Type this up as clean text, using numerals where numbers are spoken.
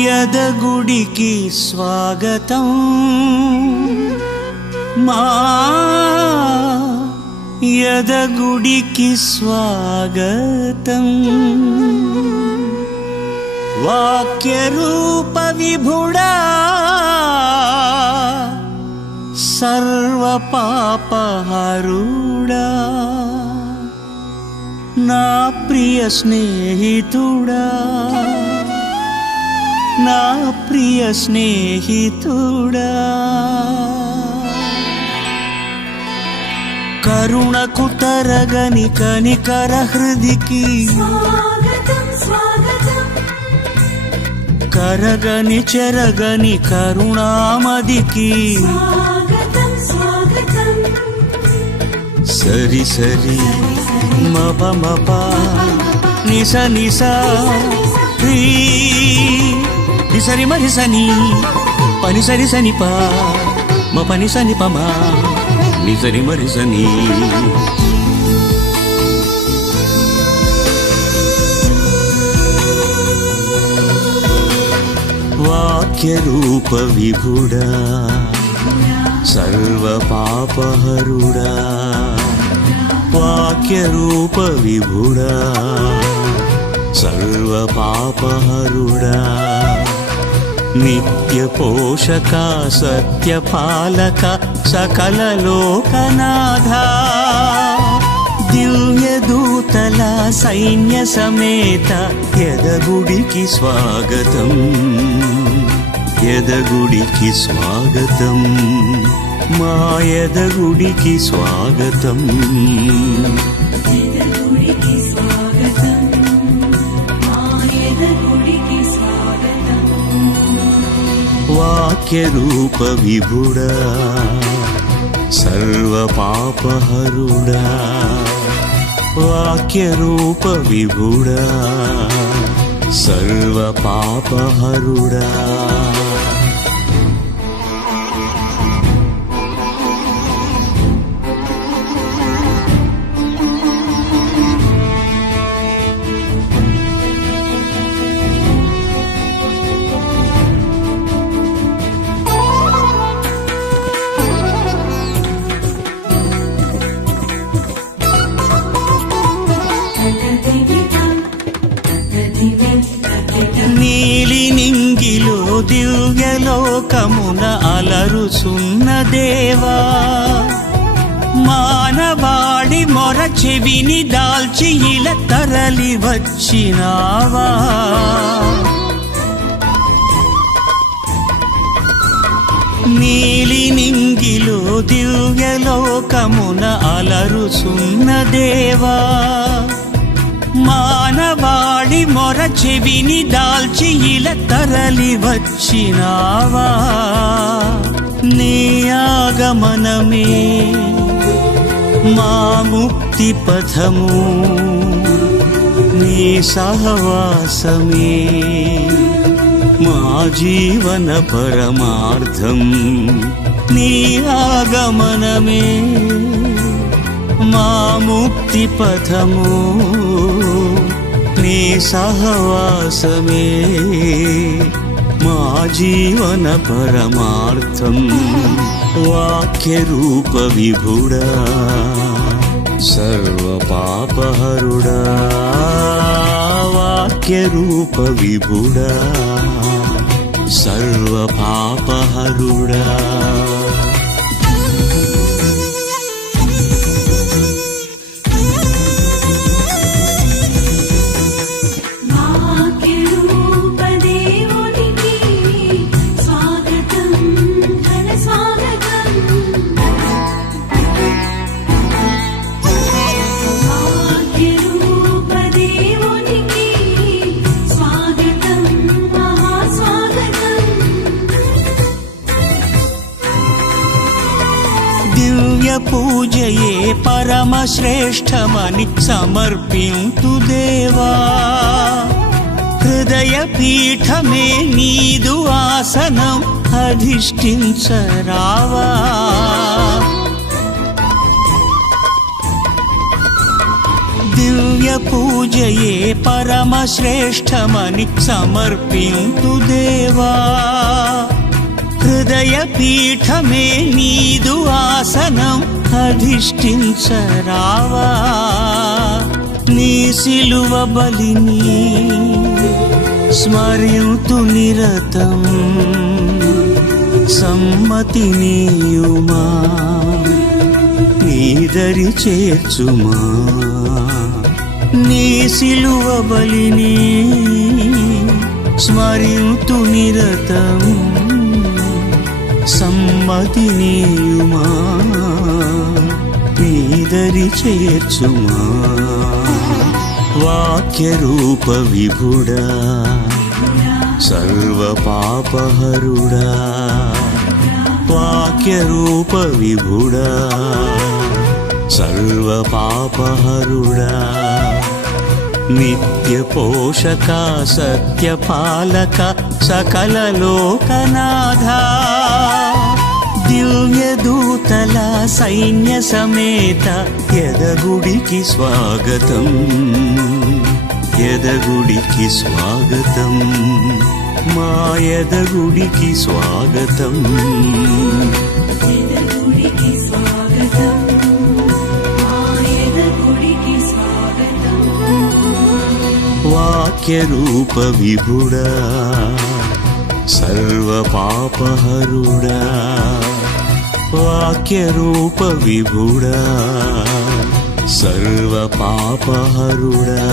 యదగుడికి స్వాగతం మా యదగుడికి స్వాగతం వాక్యరూప విభుడా సర్వ పాపహరుడా నా ప్రియ స్నేహితుడా నా ప్రియ స్నేహితుడా కరుణకు తరగని కనికర హృదికి కరగని చెరగని కరుణామదికి సరి సరి మప మప నిస నిస నిసరి మరి సని పని సరి సని ప మ పని సని ప మా నిసరి మరి సని వాక్యరూప విభుడా సర్వ పాపహరుడా వాక్యరూప విభుడా సర్వ పాపహరుడా నిత్య పోషక సత్య పాలక సకల లోకనాథ దివ్య దూతల సైన్య సమేత యదగుడికి స్వాగతం యదగుడికి స్వాగతం మా యదగుడికి స్వాగతం వాక్యరూప విభుడా సర్వ పాపహరుడా వాక్యరూప విభుడా సర్వ పాపహరుడా నీలి నింగిలో దివ్యలోకమున అలరుసున్న దేవా మానవాడి మొర చెవిని దాల్చి ఇలా తరలి వచ్చినావా నీలి నింగిలో దివ్యలోకమున అలరుసున్న దేవా మానవాడి మొర చెవిని దాల్చి ఇలా తరలి వచ్చినావా నీ ఆగమనమే మా ముక్తి పథము నీ సహవాసమే మా జీవన పరమార్థం నీ ఆగమనమే మా ముక్తి పథము నీ సహవాసమే మా జీవన పరమార్థం వాక్యరూప విభుడా సర్వ పాపహరుడా వాక్యరూప విభుడా సర్వ పాపహరుడా పూజయే పరమ శ్రేష్టమని సమర్పింతు దేవా హృదయ పీఠమే నీదు ఆసనం అధిష్ఠించరావా దివ్య పూజయే పరమ శ్రేష్టమని సమర్పింతు దేవా దేవా హృదయ పీఠమే నీదు ఆసనం అధిష్ఠించరావా నీ సిలువ బలిని స్మరింతు నిరతం సమ్మతి నీయుమా నీదరి చేర్చుమా నీ సిలువ బలిని స్మరింతు నిరతం సమ్మతి నీయుమా నీదరి చేర్చుమా వాక్య రూప విభుడా సర్వ పాపహరుడా వాక్య రూప విభుడా సర్వ పాపహరుడా నిత్య పోషక సత్య పాలక సకల లోకనాథ దివ్య దూతల సైన్య సమేత యదగుడికి స్వాగతం యదగుడికి స్వాగతం మా యదగుడికి స్వాగతం వాక్య రూప విభుడా సర్వ పాపహరుడా వాక్య రూప విభుడా సర్వ పాపహరుడా